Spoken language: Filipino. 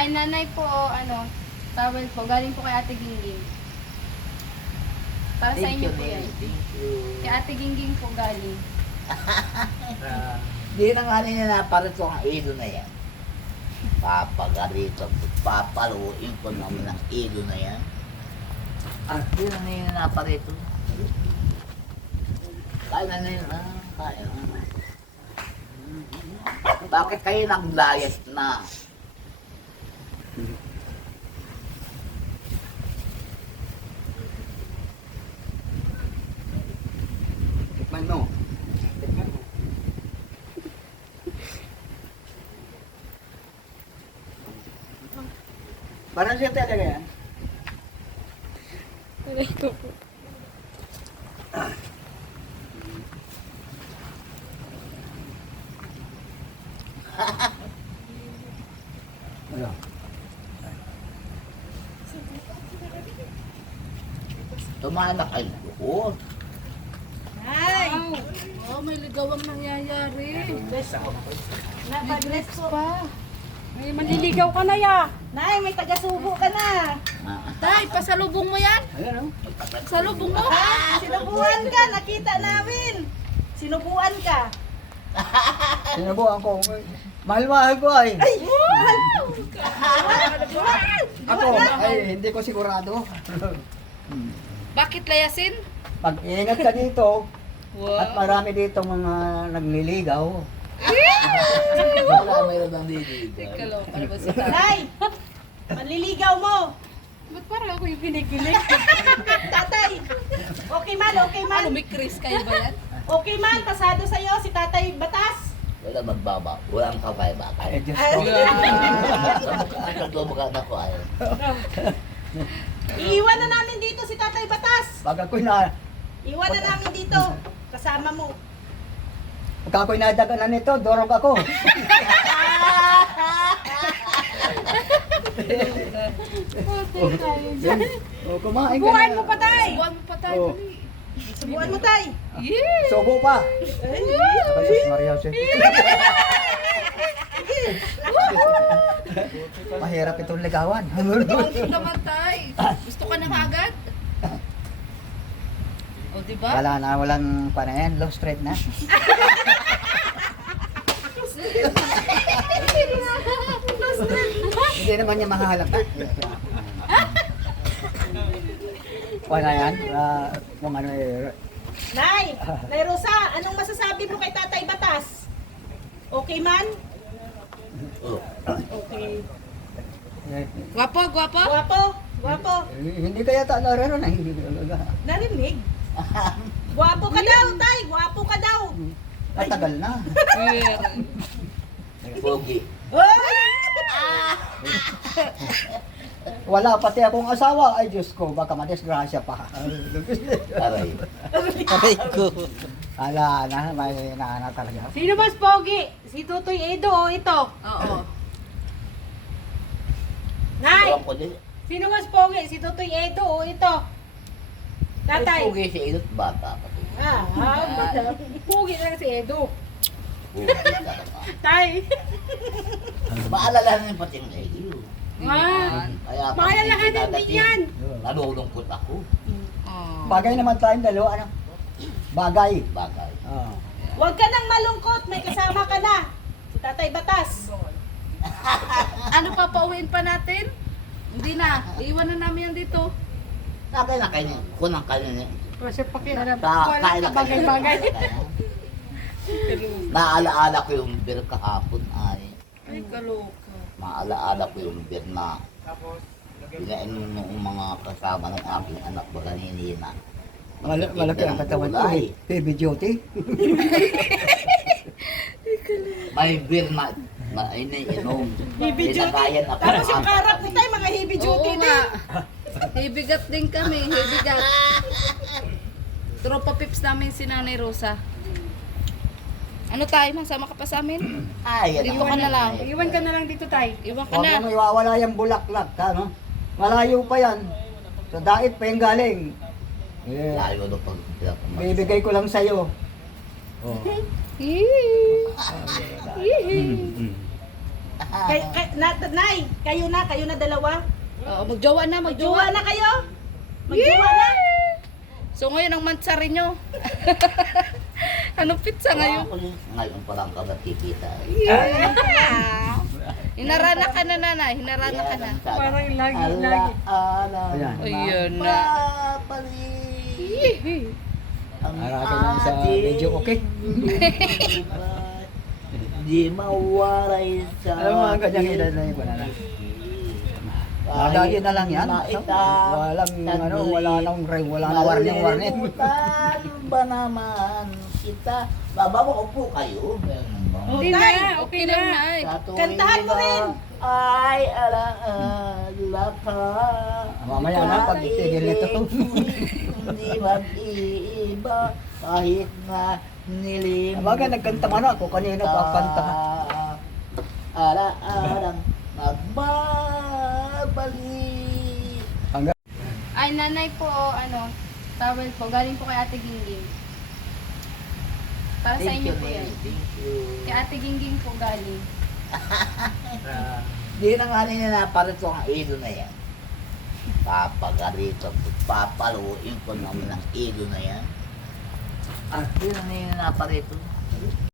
Ay, nanay po, towel po. Galing po kay Ate Gingging. Para sa Thank inyo you, po yan. Nel. Thank you. Kay Ate Gingging po galing. Hindi na nga nila naparito ang ilo na yan. Papagarito, papaluin ko naman ang ilo na yan. Hindi na nila naparito. Kaya na nila, kaya na. Bakit kayo nag-diet na? Tikman mo. Tikman mo. Parang siya talaga yan. Ano? Tumanak ay buo. Ay! Oh, may ligawang nangyayari. Napadress po. Pa. Ay, manliligaw ka na ya. Nay, may taga-subo ka na. Tay, pasalubong mo yan. Ayan o. Salubong mo. Sinubuan ka, nakita namin. Sinubuan ka. Sinubukan ko. Mahal-mahal ko ay. Ako, ay hindi ko sigurado. Bakit layasin? Pag-ingat ka dito, Wow. at marami dito mga nagliligaw. Wala mayroon ng diligan. Kaloka na ba si Tay? Nay, manliligaw mo. Ba't parang ako yung pinigilig? Tatay, okay man, okay man. Ano, may Chris kayo ba yan? Okay man, pasado sa'yo si Tatay Batas. Wala magbaba. Walang kabay ba? Ay, Diyos Ay, ko. Ang lumukad ako ay. Iiwan na namin dito si Tatay Batas. Pag ako'y na, Iwan na namin dito. Kasama mo. pag ako'y nadaganan nito, dorog ako. O, kumain ka Subuan na. mo pa, Tay. Buwan mo pa tayo. Oh. dali. Subuan mo, Tay. Yeah! Subo pa. Ay, Jesus Maria Jose. Mahirap itong ligawan. Bakit naman tay? Gusto ka na agad? O, diba? Wala na, walang pa na yan. Low straight na. Hindi naman niya mahahalata. Wala yan. Kung ano eh. Nay, Nay Rosa, anong masasabi mo kay Tatay Batas? Okay man? Oh. Okay. Gwapo, gwapo? Guwapo, guwapo. Hindi kaya ta naroon na. Narinig? Guwapo ka daw, Tay. Guwapo ka daw. Tatagal na. Pogi. Ay! Wala pati akong asawa. Ay Diyos ko, baka madisgrasya pa. Aray. Aray ko. Ala na, may naana talaga. Sino mas pogi? Si Tutoy Edo o ito? Oo. Nay, Ewan ko din. sino mas pogi? Si Tutoy Edo o ito? Tatay. Pogi si Ilot bata pati. Bata. Pogi lang si Edo. Pogi talaga. Tay. Maalalahanin pati ng iyo. Ah. Kaya Maalalahanin din yan. Nalulungkot ako. Oh. Bagay naman tayong dalawa, ano? Bagay. Bagay. Oh. Huwag ka nang malungkot. May kasama ka na. Si Tatay Batas. Ano pa, pauwiin pa natin? Hindi na. Iiwan na namin yan dito. Nakay na kayo niya. Kunang kayo niya. Kasi pakialam. Kaya na kayo. Bagay-bagay. Naalaala ko yung beer kahapon ay. Ay, kaloka. Maalaala ko yung beer na pinainom ng mga kasama ng aking anak baga ni Nina. Malaki ang katawan ko eh. Baby duty. May beer na iniinom. Heavy duty. Pinagayan ako Tapos ng yung karap ni Tay, mga heavy duty Oo din. nga. Hibigat din kami, hibigat. Tropa pips namin si Nanay Rosa. Ano tayo, masama ka pa sa amin? Ay, yan Dito ang- ka na lang. Iwan ka na lang dito, Tay. Iwan ka Huwag na. mong iwawala yung bulaklak, ha, no? Malayo pa yan. Sa dait pa yung galing. Yeah. Layo na pag Bibigay ko lang sa'yo. Oh. Yee. Mm, mm. Nay, kayo na dalawa. Oo, magjowa na, Magjowa magjowa. na kayo? Magjowa na? So ngayon ang mansari nyo. Anong pizza ngayon? Ngayon pa lang ka nakikita. Hinarana ka na, nanay. Hinarana ka na. Parang lagi. Ayan. Ayun na. Harapin lang sa video, okay? Di mawaray sa Alam mo, ang ganyang edad na yung banana. Nadali na lang yan. Wala nang warning. Nalimutan ba naman kita? Baba mo upo kayo. Hindi na, okay lang na. Kantahan mo rin. Ay, alaala ka. Mamaya na, pag itigil nito. Hindi mag-iiba kahit na nilim. Baga, nagkanta man ako. Kanina pa kanta ka. Ala-alang nagbabalik. Ay, nanay po, towel po. Galing po kay Ate Gingging. Para sa inyo po yan. Thank you. Kay Ate Gingging po galing. Di na nga nila naparito ang ilo na yan. Papagarito, papaluin ko naman ang ilo na yan. Di na nila naparito.